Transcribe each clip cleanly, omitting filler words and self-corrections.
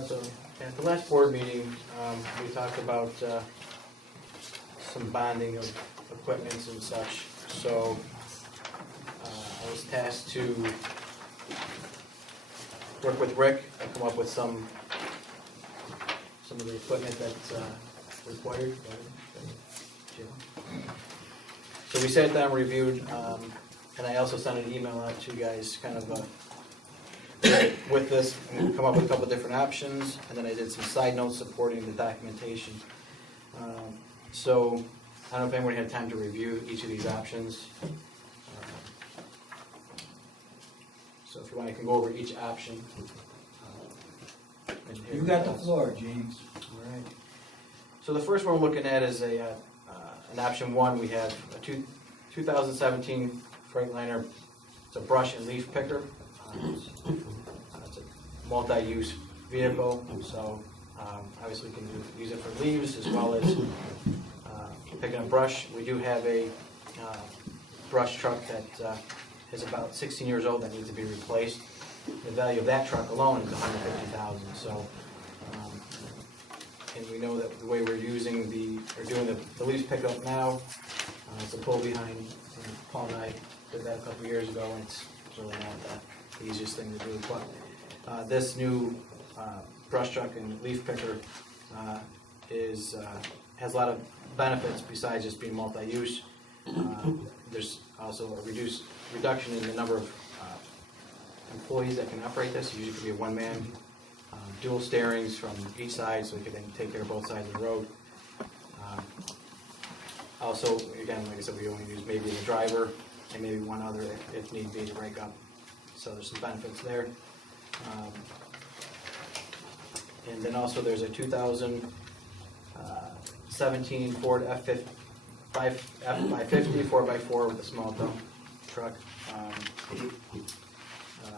So at the last board meeting, we talked about some bonding of equipment and such. So I was tasked to work with Rick and come up with some of the equipment that's required. So we sat down, reviewed, and I also sent an email out to you guys kind of with this, and come up with a couple of different options, and then I did some side notes supporting the documentation. So I don't know if anyone had time to review each of these options. So if you want, I can go over each option. You got the floor, James. All right. So the first one we're looking at is an option one. We have a 2017 Freightliner. It's a brush and leaf picker. It's a multi-use vehicle, so obviously we can use it for leaves as well as picking up brush. We do have a brush truck that is about 16 years old that needs to be replaced. The value of that truck alone is $150,000. So, and we know that the way we're doing the leaves pickup now, it's a pull behind. And Paul and I did that a couple years ago, and it's really not the easiest thing to do. But this new brush truck and leaf picker has a lot of benefits besides just being multi-use. There's also a reduction in the number of employees that can operate this. It usually could be a one-man, dual steerings from each side, so we can then take care of both sides of the road. Also, again, like I said, we only use maybe the driver and maybe one other if need be to break up. So there's some benefits there. And then also there's a 2017 Ford F550 4x4 with a small dump truck.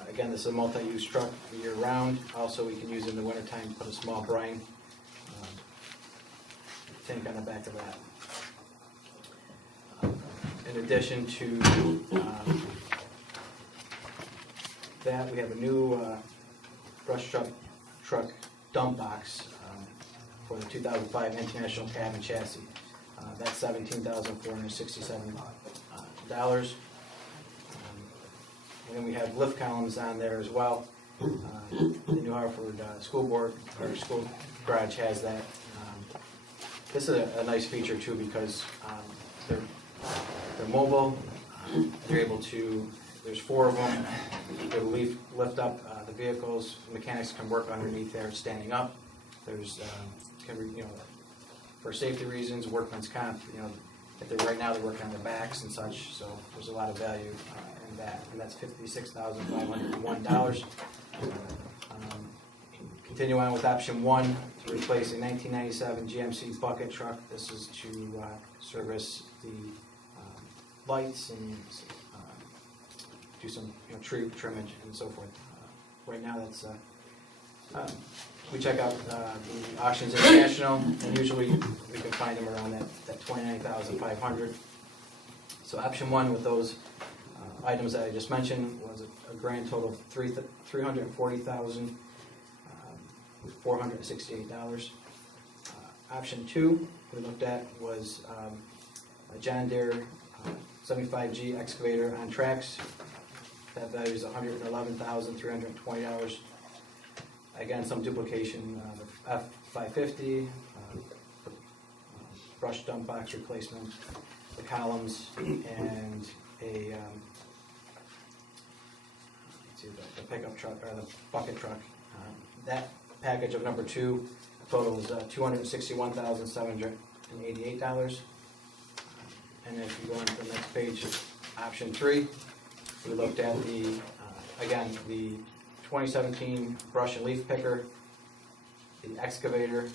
Again, this is a multi-use truck year-round. Also, we can use it in the wintertime, put a small brine tank on the back of that. In addition to that, we have a new brush truck dump box for the 2005 International Cab and Chassis. That's $17,467. And then we have lift columns on there as well. The New Hartford School Garage has that. This is a nice feature too because they're mobile. They're able to. There's 4 of them. They lift up the vehicles. Mechanics can work underneath there, standing up. There's for safety reasons, workman's comp. If they're right now they're working on their backs and such. So there's a lot of value in that, and that's $56,501. Continue on with option 1 to replace a 1997 GMC bucket truck. This is to service the lights and do some tree trimmage and so forth. Right now, that's we check out the Auctions International, and usually we can find them around that $29,500. So option 1 with those items that I just mentioned was a grand total of $340,468. Option 2 we looked at was a John Deere 75G excavator on tracks. That value is $111,320. Again, some duplication. The F550, brush dump box replacement, the columns, and a the pickup truck or the bucket truck. That package of number 2 total is $261,788. And if you go into the next page, option 3, we looked at the 2017 brush and leaf picker, the excavator,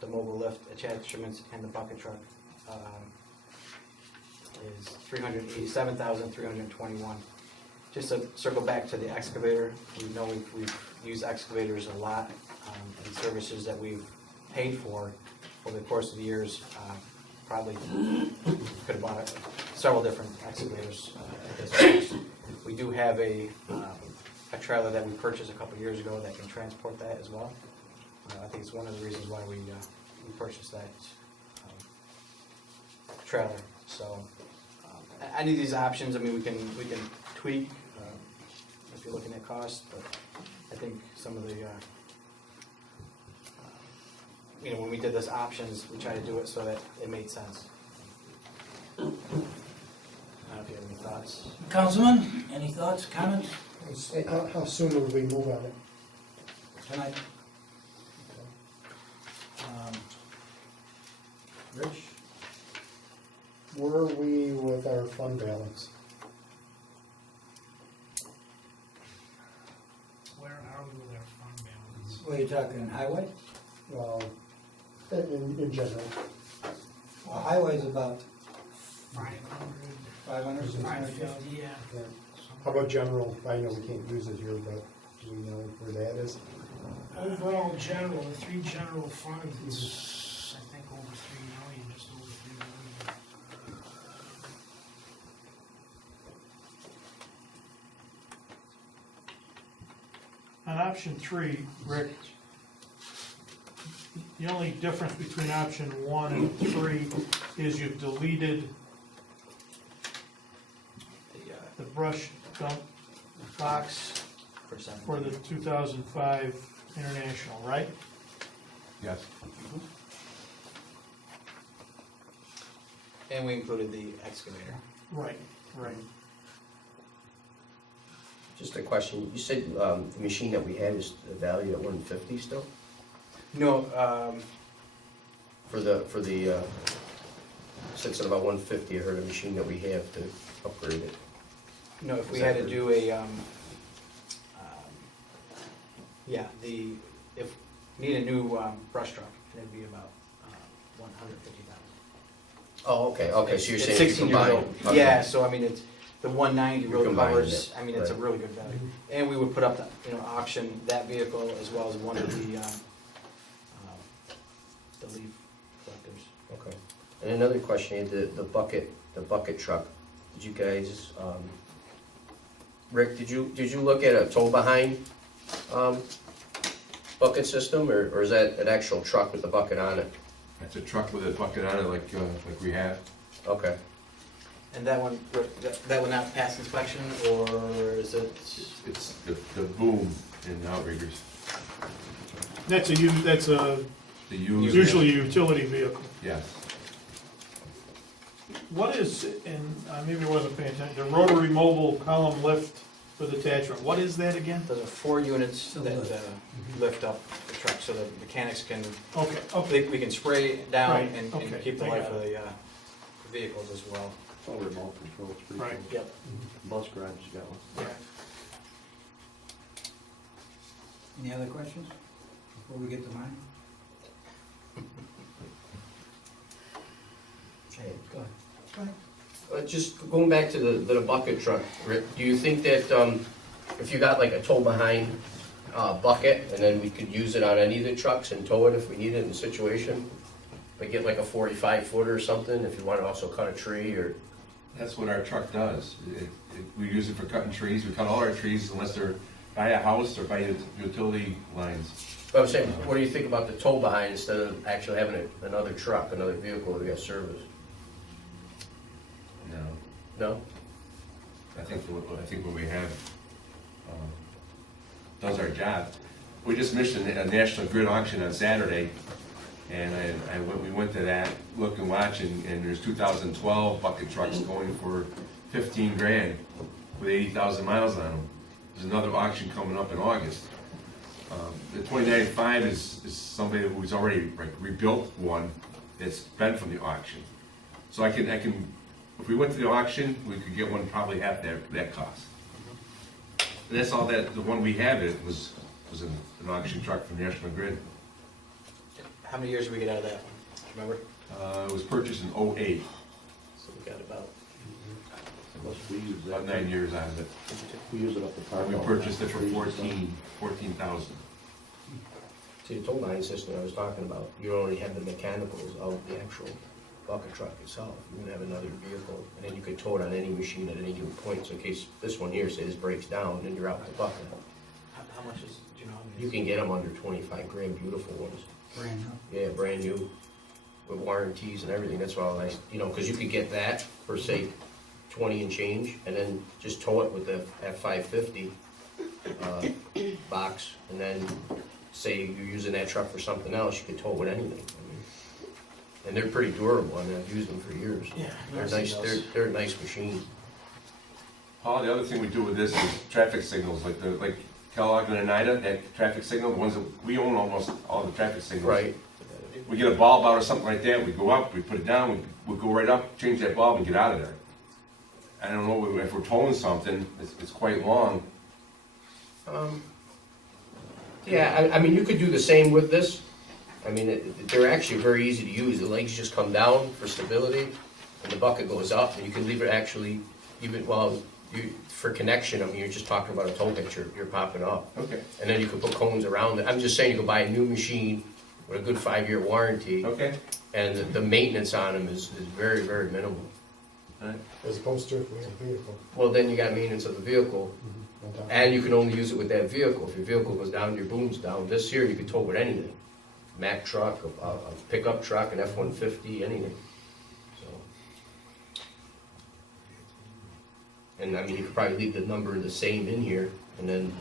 the mobile lift attachments, and the bucket truck. Is $387,321. Just to circle back to the excavator, we know we've used excavators a lot in services that we've paid for over the course of the years. Probably could have bought several different excavators at this point. We do have a a trailer that we purchased a couple years ago that can transport that as well. I think it's one of the reasons why we purchased that trailer. So any of these options, I mean, we can tweak if you're looking at cost, but I think some of the you know, when we did this options, we tried to do it so that it made sense. I don't know if you have any thoughts. Councilman, any thoughts, comments How soon will we move on it? tonight? Rich? Where are we with our fund balance? Where are we with our fund balance? What are you talking, highway? Well, in general, Well, highway's about 500, 500, 650. 550, yeah. okay. How about general? I know we can't use it here, but do we know where that is? Overall general, the three general funds, it's, I think, over 3 million, just over 3 million. On option 3, Rick, the only difference between option 1 and 3 is you've deleted the brush dump box Percent. for the 2005 International, right? Yes. And we included the excavator. Right, right. Just a question, you said the machine that we had is valued at 150 still? No, For the sits at about 150, I heard a machine that we have to upgrade it. no, if we Is had that to for- do a, yeah, if we need a new brush truck, it'd be about 150,000. Oh, okay, so you're It's saying 16 you years combine? old. Okay. Yeah, so I mean, it's, the 190 You really combined covers, it, I mean, it's a right. really good value. And we would put up, the auction that vehicle as well as one of the leaf collectors. Okay. And another question, the bucket truck, did you guys, Rick, did you look at a tow behind bucket system, or is that an actual truck with the bucket on it? That's a truck with a bucket on it like we have. Okay. And that one, that will not pass inspection, or is it? It's the boom in outriggers. That's The used. usually a utility vehicle. Yes. What is, and maybe I wasn't paying attention, the rotary mobile column lift with attachment, what is that again? Those are 4 units The that lift. lift up the truck, so the mechanics can, Okay, we can spray it down Right, and okay, keep the I life got of the vehicles as well. It's all remote control, it's pretty Right. cool. Yep. Bus garage has got one. Any other questions before we get to mine? Okay. Go ahead. Just going back to the bucket truck, Rick, do you think that if you got like a tow behind bucket, and then we could use it on any of the trucks and tow it if we need it in a situation? Like get like a 45 footer or something, if you want to also cut a tree, or, That's what our truck does. We use it for cutting trees. We cut all our trees unless they're by a house or by utility lines. but I'm saying, what do you think about the tow behind instead of actually having another truck, another vehicle that we got service? No, No? I think what we have does our job. We just missed a National Grid auction on Saturday, and we went to that, look and watch, and there's 2012 bucket trucks going for 15 grand with 80,000 miles on them. There's another auction coming up in August. The 29.5 is somebody who's already like rebuilt one that's been from the auction. So I can, if we went to the auction, we could get one probably half that cost. And that's all that, the one we have, it was an auction truck from National Grid. How many years did we get out of that one? Remember? It was purchased in '08, So we got about, Plus we use that. about 9 years out of it. We use it up the park. And we all the purchased it for time. Trees and stuff. 14,000. See, the tow behind system I was talking about, you already have the mechanicals of the actual bucket truck itself. You would have another vehicle, and then you could tow it on any machine at any given point. So in case this one here, say this breaks down, then you're out the bucket. How much is, do you know? You can get them under 25 grand, beautiful ones. Brand new. Yeah, brand new, with warranties and everything. That's why I like, you know, because you could get that for say 20 and change, and then just tow it with the F550 box, and then say you're using that truck for something else, you could tow it with anything. I mean, and they're pretty durable. I mean, I've used them for years. Yeah. They're nice. They're a nice machine. Paul, the other thing we do with this is traffic signals, like Kellogg and Oneida, that traffic signal, the ones that, we own almost all the traffic signals. Right. We get a bulb out or something like that, we go up, we put it down, we go right up, change that bulb and get out of there. I don't know, if we're towing something, it's quite long. Yeah, I mean, you could do the same with this. I mean, they're actually very easy to use. The legs just come down for stability, and the bucket goes up, and you can leave it actually, even while for connection, I mean, you're just talking about a tow hitch you're popping up. Okay. And then you could put cones around it. I'm just saying, you could buy a new machine with a good 5-year warranty, Okay. and the maintenance on them is very, very minimal. All right. As opposed to if we have a vehicle. Well, then you got maintenance of the vehicle, on top. and you can only use it with that vehicle. If your vehicle goes down, your boom's down. This year, you can tow it with anything. Mack truck, a pickup truck, an F-150, anything. So. And I mean, you could probably leave the number the same in here, and then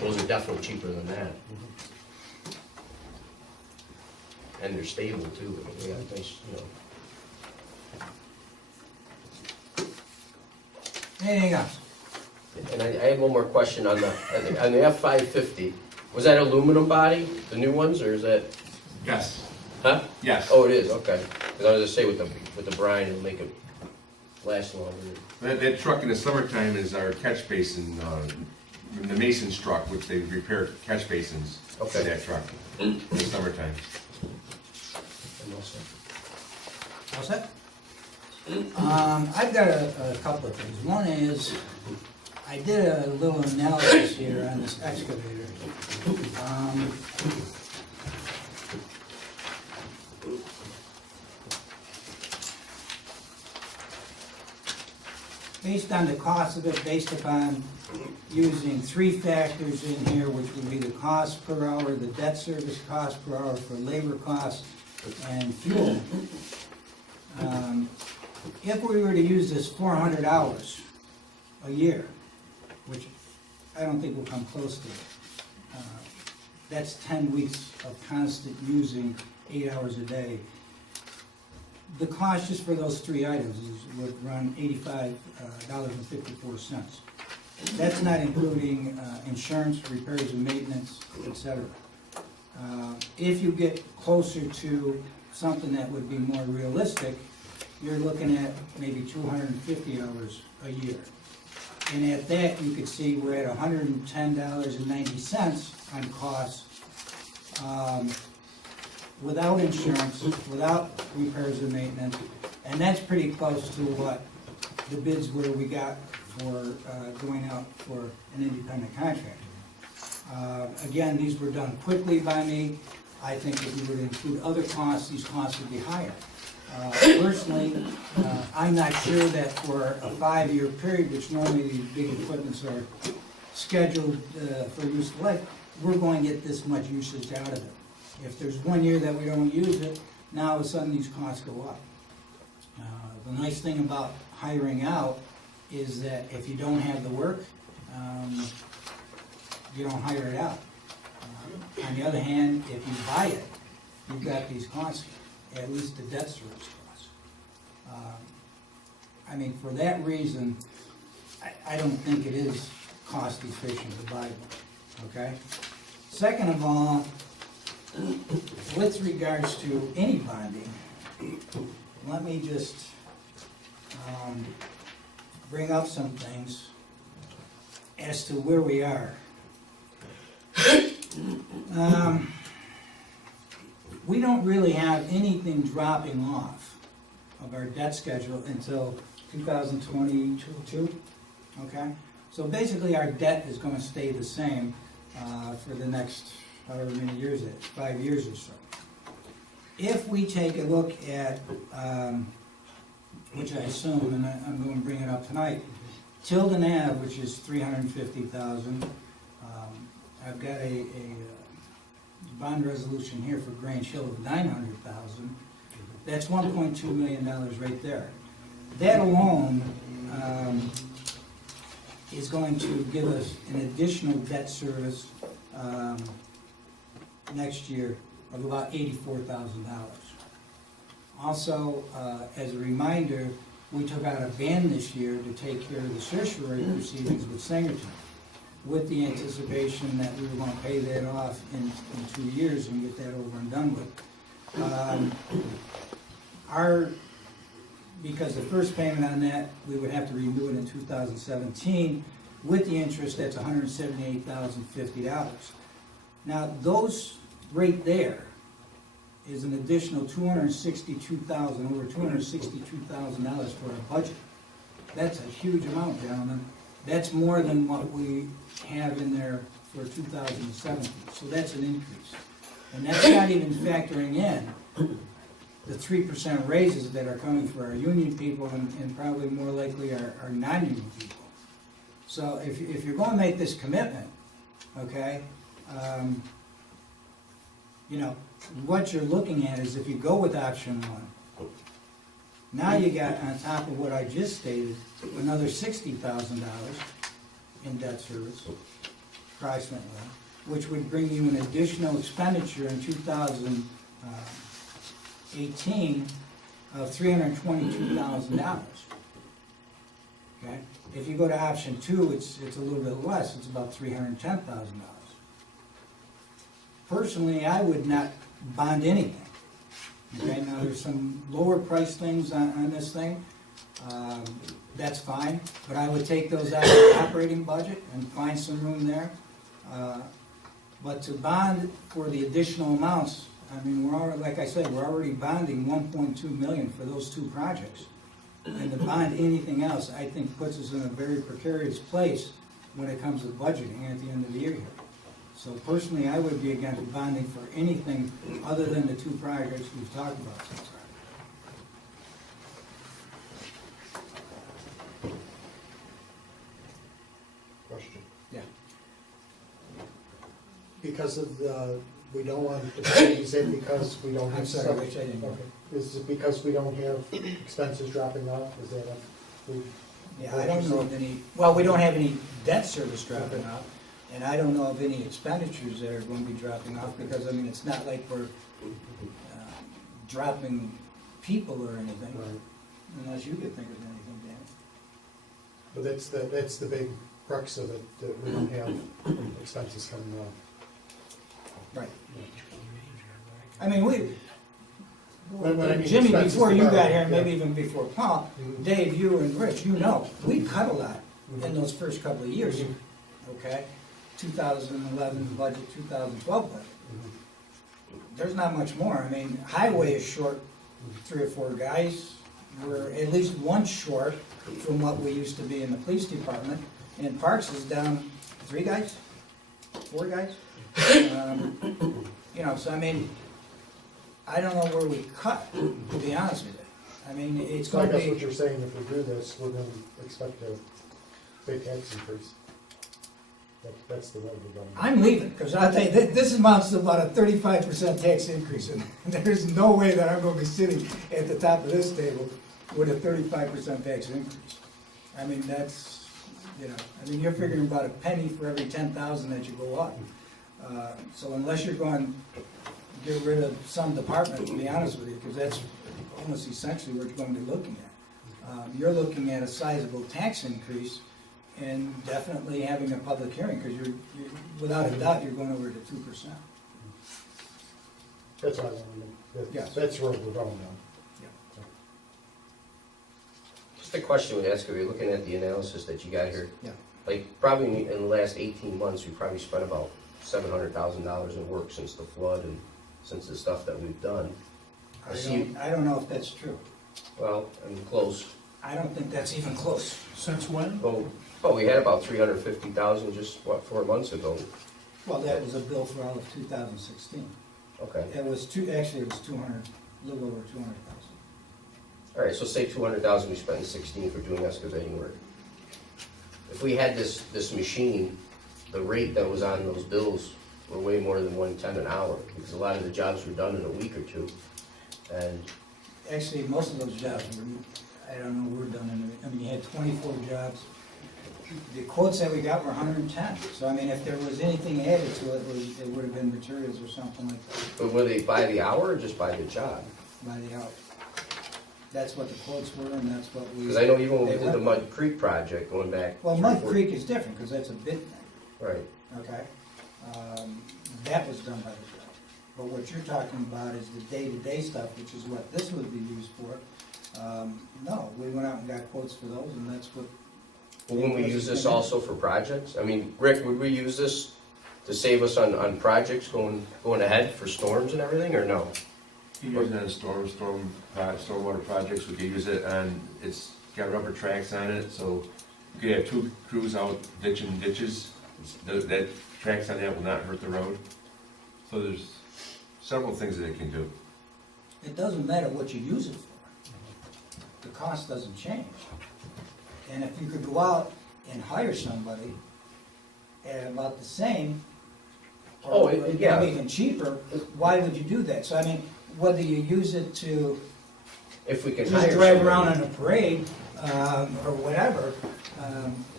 those are definitely cheaper than that. And they're stable too. I mean, they got nice, you know. Anything else? And I had one more question on the F-550. Was that aluminum body, the new ones, or is that, Yes, huh? yes. Oh, it is, okay. Because I was gonna say with the brine, it'll make it last longer. That truck in the summertime is our catch basin, the Mason's truck, which they repair catch basins for Okay. that truck in the summertime. I'm all set. All set? I've got a couple of things. One is, I did a little analysis here on this excavator. Based on the cost of it, based upon using 3 factors in here, which would be the cost per hour, the debt service cost per hour for labor costs, and fuel. If we were to use this 400 hours a year, which I don't think will come close to it, that's 10 weeks of constant using 8 hours a day. The cost just for those 3 items would run $85.54. That's not including insurance, repairs and maintenance, etc. If you get closer to something that would be more realistic, you're looking at maybe 250 hours a year. And at that, you could see we're at $110.90 on costs, without insurance, without repairs and maintenance, and that's pretty close to what the bids were we got for going out for an independent contractor. Again, these were done quickly by me. I think if we were to include other costs, these costs would be higher. Personally, I'm not sure that for a 5-year period, which normally these big equipments are scheduled for useful life, we're going to get this much usage out of it. If there's 1 year that we don't use it, now all of a sudden these costs go up. The nice thing about hiring out is that if you don't have the work, you don't hire it out. On the other hand, if you buy it, you've got these costs, at least the debt service costs. I mean, for that reason, I don't think it is cost efficient to buy one, okay? Second of all, with regards to any bonding, let me just bring up some things as to where we are. We don't really have anything dropping off of our debt schedule until 2022, okay? So basically, our debt is going to stay the same for the next however many years it is, 5 years or so. if we take a look at, which I assume, and I'm going to bring it up tonight, Tilden Ave, which is 350,000. I've got a bond resolution here for Grange Hill of 900,000. That's $1.2 million right there. That alone is going to give us an additional debt service next year of about $84,000. Also, as a reminder, we took out a ban this year to take care of the certiorari proceedings with Sangerton, with the anticipation that we were going to pay that off in 2 years and get that over and done with. Because the first payment on that, we would have to renew it in 2017. With the interest, that's $178,050. Now, those right there is an additional $262,000, over $262,000 for our budget. That's a huge amount, gentlemen. That's more than what we have in there for 2017, so that's an increase. And that's not even factoring in the 3% raises that are coming for our union people and probably more likely our non-union people. So if you're going to make this commitment, okay, you know, what you're looking at is if you go with option one, now you got on top of what I just stated, another $60,000 in debt service, approximately, which would bring you an additional expenditure in 2018 of $322,000. Okay? If you go to option two, it's a little bit less, it's about $310,000. Personally, I would not bond anything. Okay, now there's some lower price things on this thing, that's fine, but I would take those out of the operating budget and find some room there. But to bond for the additional amounts, I mean, we're already, like I said, we're already bonding $1.2 million for those two projects. And to bond anything else, I think puts us in a very precarious place when it comes to budgeting at the end of the year here. So personally, I would be against bonding for anything other than the two projects we've talked about so far. Question. Yeah. Because of the, we don't want, is it because we don't have? I'm sorry, Rich, I didn't. Okay. Is it because we don't have expenses dropping off? Is that a? Yeah, I don't know of any, well, we don't have any debt service dropping off, and I don't know of any expenditures that are going to be dropping off, because, I mean, it's not like we're dropping people or anything, Right. unless you could think of anything, Dan. But that's the big crux of it, that we don't have expenses coming off. Right. I mean, When I mean Jimmy, expenses before to you borrow, got here, and maybe yeah. even before Paul, Mhm. Dave, you and Rich, you know, we cut a lot in those first couple of years, Mhm. okay? 2011 budget, 2012 budget. Mhm. There's not much more. I mean, highway is short 3 or 4 guys. We're at least one short from what we used to be in the police department. And Parks is down 3 guys, 4 guys. You know, so I mean, I don't know where we cut, to be honest with you. I mean, it's So I going to guess what be, you're saying, if we do this, we're gonna expect a big tax increase. That's the way we're going. I'm leaving, because I'll tell you, this amounts to about a 35% tax increase. And there's no way that I'm going to be sitting at the top of this table with a 35% tax increase. I mean, that's, you know, I mean, you're figuring about a penny for every 10,000 that you go up. So unless you're going to get rid of some department, to be honest with you, because that's almost essentially what you're going to be looking at. You're looking at a sizable tax increase and definitely having a public hearing, because you're, without a doubt, you're going over to 2%. That's what I wanted to, Yes. that's where we're going now. Just a question we ask, if you're looking at the analysis that you got here. Yeah. Like, probably in the last 18 months, we probably spent about $700,000 in work since the flood and since the stuff that we've done. I see, I don't know if that's true. well, I'm close. I don't think that's even close. Since when? Oh, we had about $350,000 just, 4 months ago? Well, that was a bill for all of 2016. Okay, It was actually it was 200, a little over 200,000. all right, so say 200,000 we spent in 16 for doing excavating work. If we had this machine, the rate that was on those bills were way more than 110 an hour, because a lot of the jobs were done in a week or two. And, Actually, most of those jobs were, I don't know, were done in, I mean, you had 24 jobs. The quotes that we got were 110. So I mean, if there was anything added to it, it would have been materials or something like that but were they by the hour or just by the job? by the hour. That's what the quotes were, and that's what we. Because I know even when we they did the went- Mud Creek project, going back. Well, 3, Mud 4 Creek is different, because that's a bid thing, Right, okay? That was done by the job. But what you're talking about is the day-to-day stuff, which is what this would be used for. No, we went out and got quotes for those, and that's what. but when we use this also for projects, I mean, Rick, would we use this to save us on projects going ahead for storms and everything, or no? Wasn't on stormwater projects, we could use it on, it's got rubber tracks on it, so you could have 2 crews out ditching ditches. That tracks on that will not hurt the road. So there's several things that it can do. It doesn't matter what you use it for. The cost doesn't change. And if you could go out and hire somebody at about the same, Oh, or yeah. maybe even cheaper, why would you do that? So I mean, whether you use it to If we can hire just drive somebody. around in a parade, or whatever,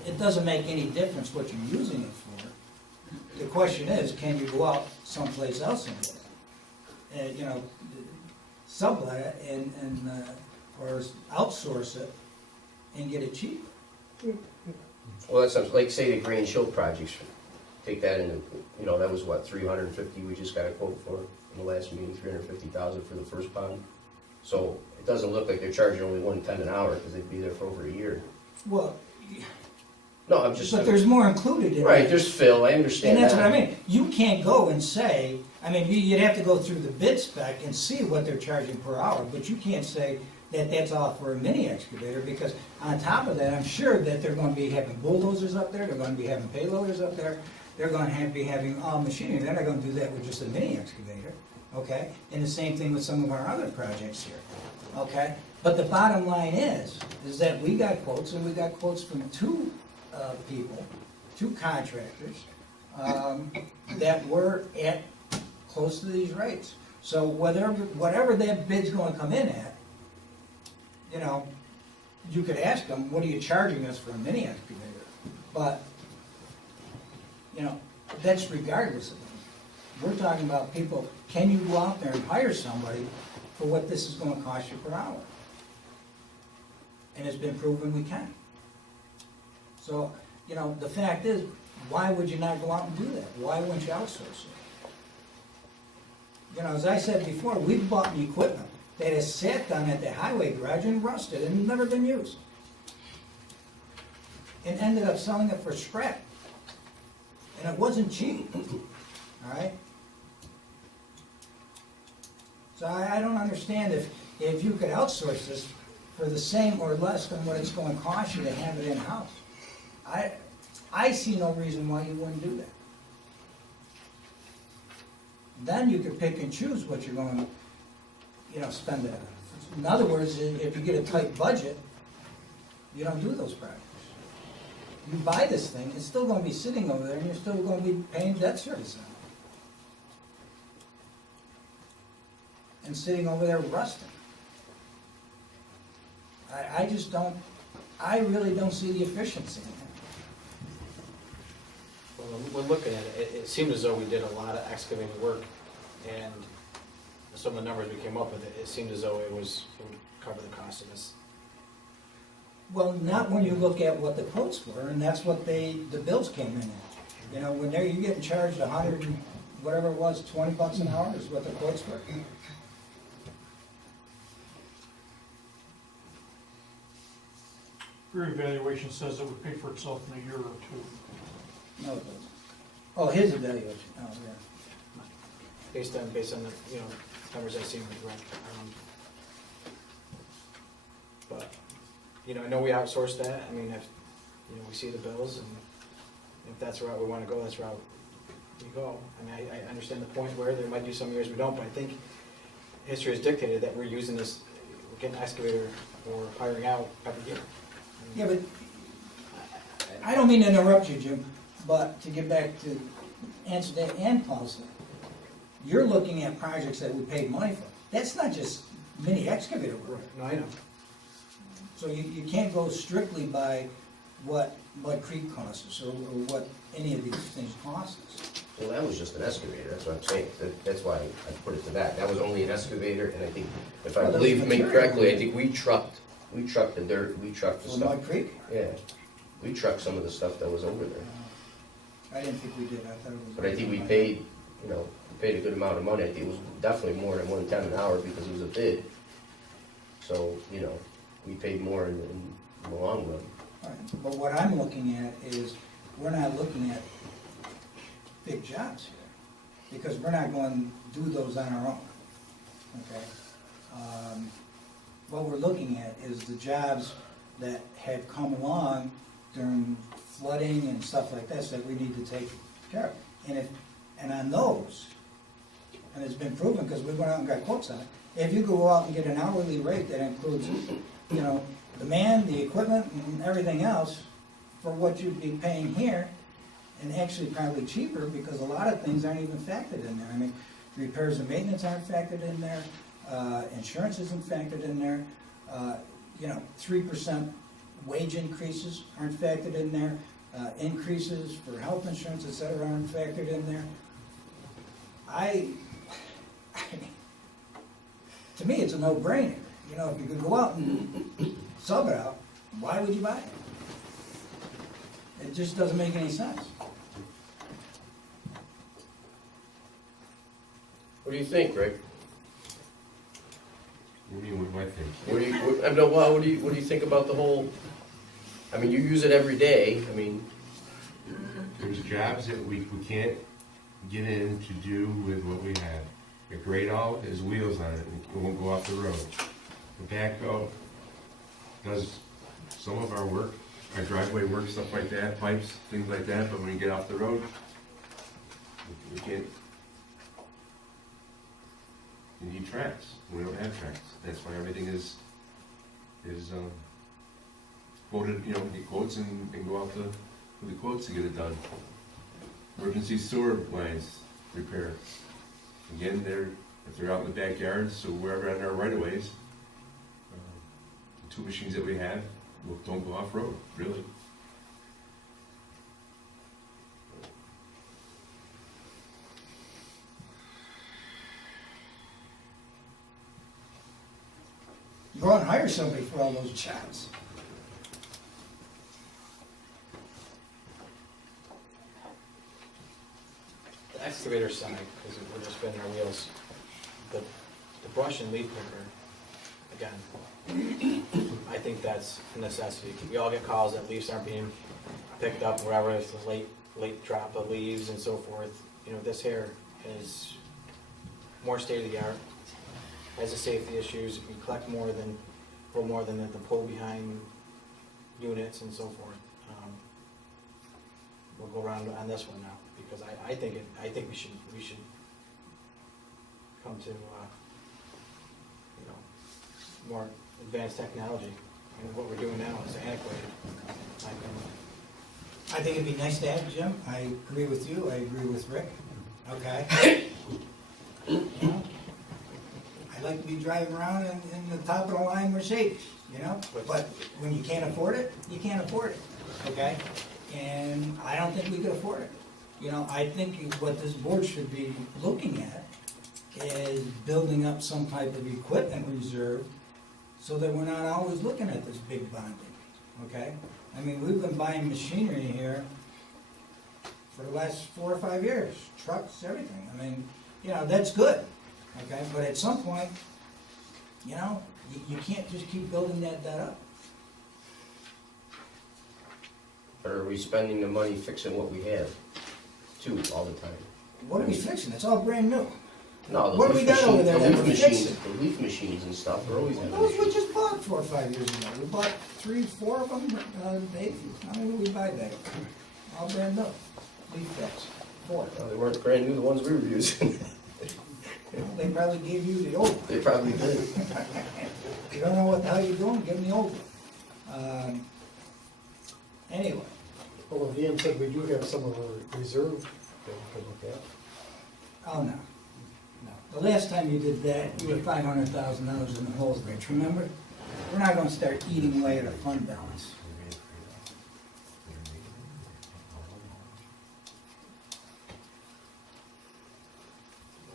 it doesn't make any difference what you're using it for. The question is, can you go out someplace else and do it? You know, sublet it and or outsource it and get it cheaper. Well, that sounds, like, say the Green Hill projects, take that in, you know, that was what, 350, we just got a quote for in the last meeting, 350,000 for the first pond. So it doesn't look like they're charging only 110 an hour, because they'd be there for over a year. Well, No, I'm just. but there's more included in it. Right, there's fill, I understand And that. that's what I mean. You can't go and say, I mean, you'd have to go through the bid spec and see what they're charging per hour, but you can't say that that's all for a mini excavator, because on top of that, I'm sure that they're gonna be having bulldozers up there, they're gonna be having payloaders up there, they're gonna be having all machinery, they're not gonna do that with just a mini excavator, okay? And the same thing with some of our other projects here, okay? But the bottom line is that we got quotes, and we got quotes from 2 people, 2 contractors, that were at close to these rates. So whatever that bid's gonna come in at, you know, you could ask them, what are you charging us for a mini excavator? But, you know, that's regardless of them. We're talking about people, can you go out there and hire somebody for what this is gonna cost you per hour? And it's been proven we can. So, you know, the fact is, why would you not go out and do that? Why wouldn't you outsource it? You know, as I said before, we've bought equipment that has sat down at the highway garage and rusted and never been used. And ended up selling it for scrap. And it wasn't cheap, all right? So I don't understand if you could outsource this for the same or less than what it's going to cost you to have it in-house. I see no reason why you wouldn't do that. Then you could pick and choose what you're going to, you know, spend it on. In other words, if you get a tight budget, you don't do those projects. You buy this thing, it's still going to be sitting over there, and you're still going to be paying debt service on it. And sitting over there rusting. I just don't, I really don't see the efficiency in it. Well, when looking at it, it seemed as though we did a lot of excavating work, and some of the numbers we came up with, it seemed as though it would cover the cost of this. Well, not when you look at what the quotes were, and that's what the bills came in at. You know, when you're getting charged 100 and whatever it was, $20 an hour is what the quotes were. Your evaluation says it would pay for itself in a year or 2. No, it doesn't. Oh, his evaluation, oh, yeah. Based on the, you know, numbers I've seen with rent. But, you know, I know we outsource that, I mean, if, you know, we see the bills, and if that's the route we wanna go, that's the route you go. I mean, I understand the point where there might be some years we don't, but I think history has dictated that we're using this, we're getting an excavator or hiring out every year. Yeah, but I don't mean to interrupt you, Jim, but to get back to answer that and Paul's thing, you're looking at projects that we paid money for. That's not just mini excavator work. No, I know. So you can't go strictly by what Mud Creek costs us or what any of these things cost us. Well, that was just an excavator, that's what I'm saying, that's why I put it to that, that was only an excavator, and I think, if I Well, there's believe me material. correctly, I think we trucked the dirt, we trucked the For stuff. Mud Creek? Yeah, we trucked some of the stuff that was over there, I didn't think we did, I thought it was. but I think we paid, we paid a good amount of money, I think it was definitely more than $110 an hour because it was a bid. So, we paid more in the long run. Right. But what I'm looking at is, we're not looking at big jobs here, because we're not going to do those on our own, okay? What we're looking at is the jobs that have come along during flooding and stuff like this that we need to take care of. And on those, and it's been proven, because we went out and got quotes on it, if you go out and get an hourly rate that includes, the man, the equipment, and everything else, for what you'd be paying here, and actually probably cheaper, because a lot of things aren't even factored in there. I mean, repairs and maintenance aren't factored in there, insurance isn't factored in there, 3% wage increases aren't factored in there, increases for health insurance, et cetera, aren't factored in there. To me, it's a no-brainer. If you could go out and sub it out, why would you buy it? It just doesn't make any sense. What do you think, Rick? What do you mean, what do I think? What do you think about the whole, you use it every day, There's jobs that we can't get in to do with what we have. The grade all has wheels on it, and it won't go off the road. The backhoe does some of our work, our driveway work, stuff like that, pipes, things like that, but when you get off the road, we can't. You need tracks, we don't have tracks, that's why everything is quoted, get quotes and go out with the quotes to get it done. Emergency sewer lines repair. Again, if they're out in the backyard, so wherever on our right-of-ways, the two machines that we have don't go off-road, really. You go out and hire somebody for all those jobs. The excavator side, because we're just spinning our wheels, the brush and leaf picker, again, I think that's a necessity. We all get calls that leaves aren't being picked up, wherever it's a late drop of leaves and so forth. This here is more state-of-the-art, has the safety issues, we collect a little more than the pull behind units and so forth. We'll go around on this one now, because I think we should come to, more advanced technology, and what we're doing now is antiquated. I think it'd be nice to have, Jim. I agree with you, I agree with Rick. Okay? I like to be driving around in the top of the line Mercedes, But when you can't afford it, you can't afford it, okay? And I don't think we could afford it. I think what this board should be looking at is building up some type of equipment reserve so that we're not always looking at this big bonding, okay? We've been buying machinery here for the last 4 or 5 years, trucks, everything. That's good, okay? But at some point, you can't just keep building that up. Or are we spending the money fixing what we have, too, all the time? What are we fixing? It's all brand new. No, the What do leaf we got over there that the we're leaf fixing? machines, the leaf machines and stuff are always having Those we issues. just bought 4 or 5 years ago. We bought 3, 4 of them, Dave. How many did we buy back? All brand new. Leaf fix. for? Well, they weren't brand new, the ones we were using. They probably gave you the old one. They probably did. You don't know what the hell you're doing, give them the old one. Anyway, Well, as Ian said, we do have some of our reserve that we could look at. oh no, no. The last time you did that, you were $500,000 in the hole, Rich, remember? We're not gonna start eating away at our fund balance.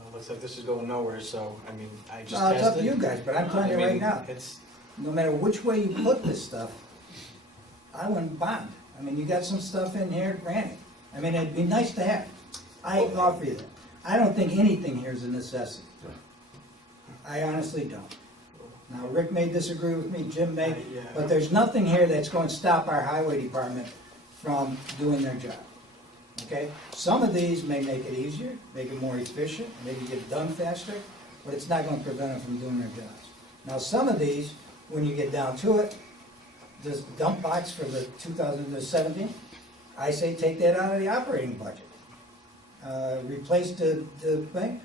Well, looks like this is going nowhere, so, I mean, I just It's up to tested. you guys, but I'm telling you I right mean, now, It's, no matter which way you put this stuff, I wouldn't bond. I mean, you got some stuff in here, granted. I mean, it'd be nice to have. I offer you that. I don't think anything here is a necessity. I honestly don't. Now, Rick may disagree with me, Jim may, Yeah. but there's nothing here that's going to stop our highway department from doing their job. Okay? Some of these may make it easier, make it more efficient, maybe get it done faster, but it's not going to prevent them from doing their jobs. Now, some of these, when you get down to it, this dump box for the 2017, I say take that out of the operating budget. Replace the thing,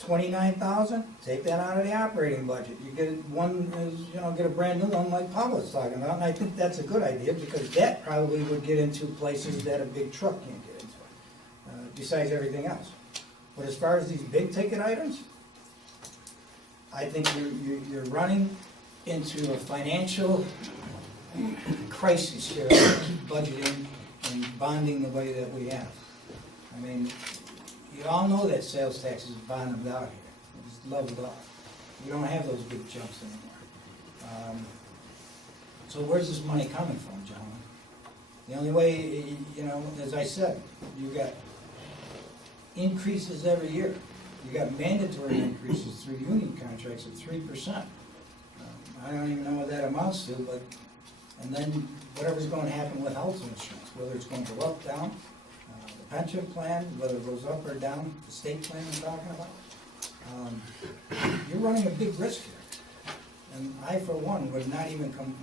29,000, take that out of the operating budget. You get one, get a brand new one like Paul was talking about, and I think that's a good idea, because that probably would get into places that a big truck can't get into, besides everything else. But as far as these big ticket items, I think you're running into a financial crisis here, budgeting and bonding the way that we have. I mean, you all know that sales tax is bottomed out here. It's leveled off. You don't have those big jumps anymore. So where's this money coming from, gentlemen? The only way, as I said, you got increases every year. You got mandatory increases through union contracts of 3%. I don't even know what that amounts to, but, and then whatever's going to happen with health insurance, whether it's going to go up, down, the pension plan, whether it goes up or down, the state plan I'm talking about. You're running a big risk here. And I, for one, would not even come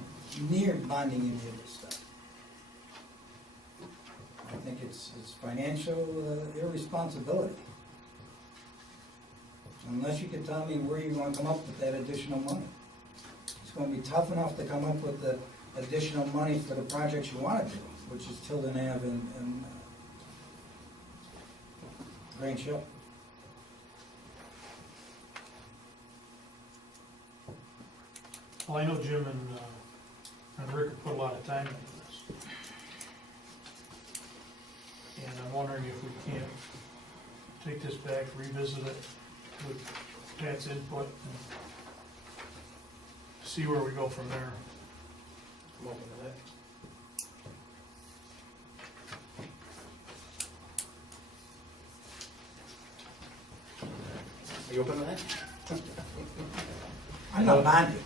near bonding any of this stuff. I think it's financial irresponsibility. Unless you can tell me where you're going to come up with that additional money. It's going to be tough enough to come up with the additional money for the projects you want to do, which is Tilden Ave and Grange Hill. Well, I know Jim and Rick have put a lot of time into this. And I'm wondering if we can't take this back, revisit it with Pat's input, and see where we go from there. I'm open to that. Are you open to that? I'm not bonding.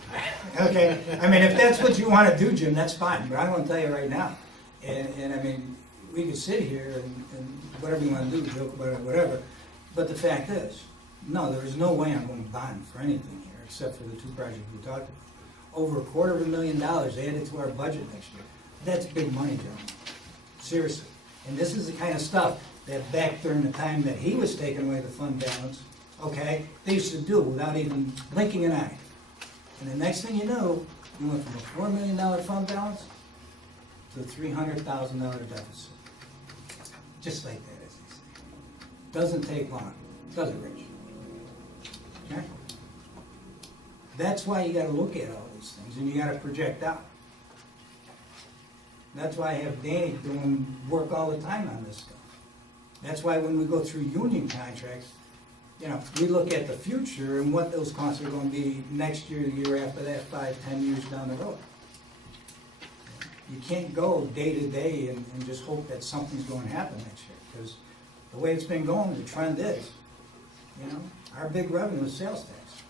Okay, I mean, if that's what you want to do, Jim, that's fine, but I want to tell you right now. And I mean, we could sit here and whatever you want to do, joke about it, whatever, but the fact is, no, there is no way I'm going to bond for anything here, except for the two projects we talked about. Over $250,000 added to our budget next year. That's big money, gentlemen. Seriously. And this is the kind of stuff that back during the time that he was taking away the fund balance, okay, they used to do without even blinking an eye. And the next thing you know, you went from a $4 million fund balance to a $300,000 deficit. Just like that, as they say. Doesn't take long, does it, Rich? Okay? That's why you gotta look at all these things, and you gotta project out. That's why I have Danny doing work all the time on this stuff. That's why when we go through union contracts, we look at the future and what those costs are gonna be next year, the year after that, 5, 10 years down the road. You can't go day to day and just hope that something's gonna happen next year, because the way it's been going, the trend is, our big revenue is sales tax.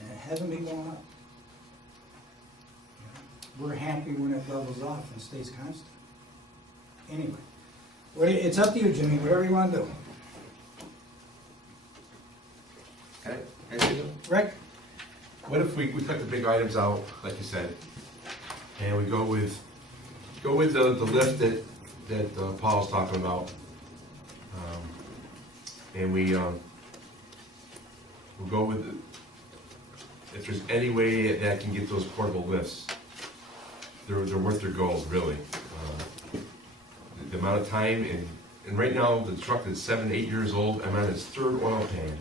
And it hasn't been going up. We're happy when it levels off and stays constant. Anyway, it's up to you, Jimmy, whatever you want to do. Okay. Rick? What if we cut the big items out, like you said, and we go with the lift that Paul's talking about, And we'll go with, if there's any way that can get those portable lifts, they're worth their gold, really. The amount of time, and right now, the truck is 7, 8 years old, I'm on its third oil pan.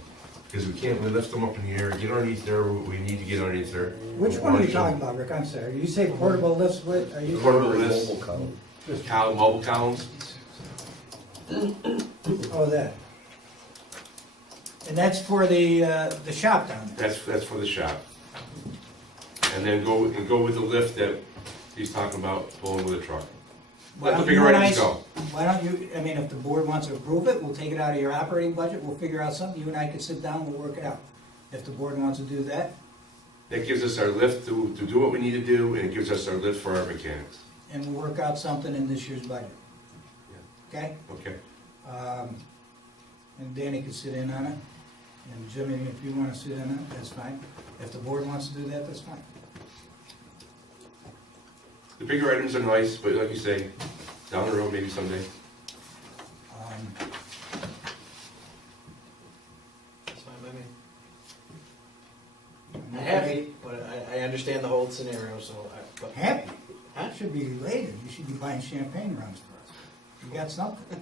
Because we can't lift them up in the air, get underneath there, we need to get underneath there. Which one are you talking about, Rick? I'm sorry. You say portable lifts, what, are you? Portable lifts, Mobile column. mobile columns, Oh, that. And that's for the shop down there? that's for the shop. And then go with the lift that he's talking about, pulling with a truck. Why Let the don't bigger you and items I- go. Why don't you, I mean, if the board wants to approve it, we'll take it out of your operating budget, we'll figure out something, you and I can sit down, we'll work it out. If the board wants to do that, That gives us our lift to do what we need to do, and it gives us our lift for our mechanics. and we'll work out something in this year's budget. Okay? Okay? And Danny can sit in on it, and Jimmy, if you wanna sit in on it, that's fine. If the board wants to do that, that's fine. The bigger items are nice, but like you say, down the road, maybe someday. That's fine by me. I'm happy, but I understand the whole scenario, so but Happy? Huh? Should be elated, you should be buying champagne runs for us. You got something?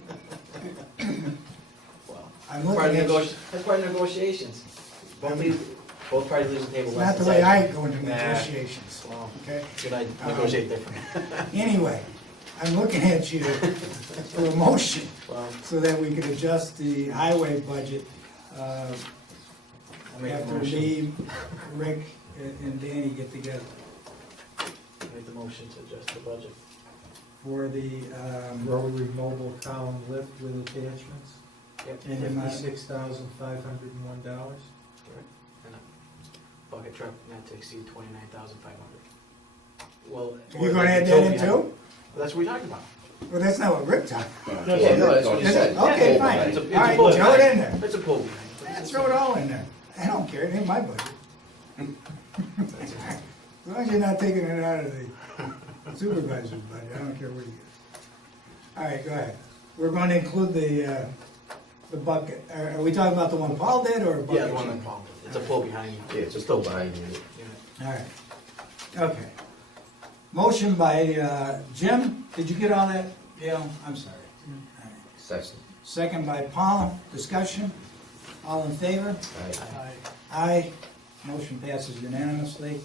well, I'm part looking of at, that's part of negotiations. Both parties leave the table. it's once not the it's way I actually- go into Nah. negotiations, Well, okay? should I negotiate different? Anyway, I'm looking at you for a motion, Well, so that we can adjust the highway budget, I'll make the after motion. me, Rick, and Danny get together. Make the motion to adjust the budget. For the, Rotary mobile column lift with attachments, Yep. And the amount- $56,501. And a bucket truck not to exceed 29,500. Well. you gonna add that in too? That's what we're talking about. Well, that's not what Rick talked. Yeah, no, that's what he Is said. it? Okay, Yeah, fine. it's a- it's a All right, pull throw it behind. in there. It's a pull. Yeah, throw it all in there. I don't care, it ain't my budget. As long as you're not taking it out of the supervisor's budget, I don't care what you get. All right, go ahead. We're going to include the bucket. Are we talking about the one Paul did, or a bucket? Yeah, the one that Paul did. It's a pull behind. Yeah, it's just still behind you. Yeah. All right, okay. Motion by Jim, did you get all that, Dale? I'm sorry. All right. Second. Second by Paul, discussion, all in favor? Right. I- Aye. Motion passes unanimously.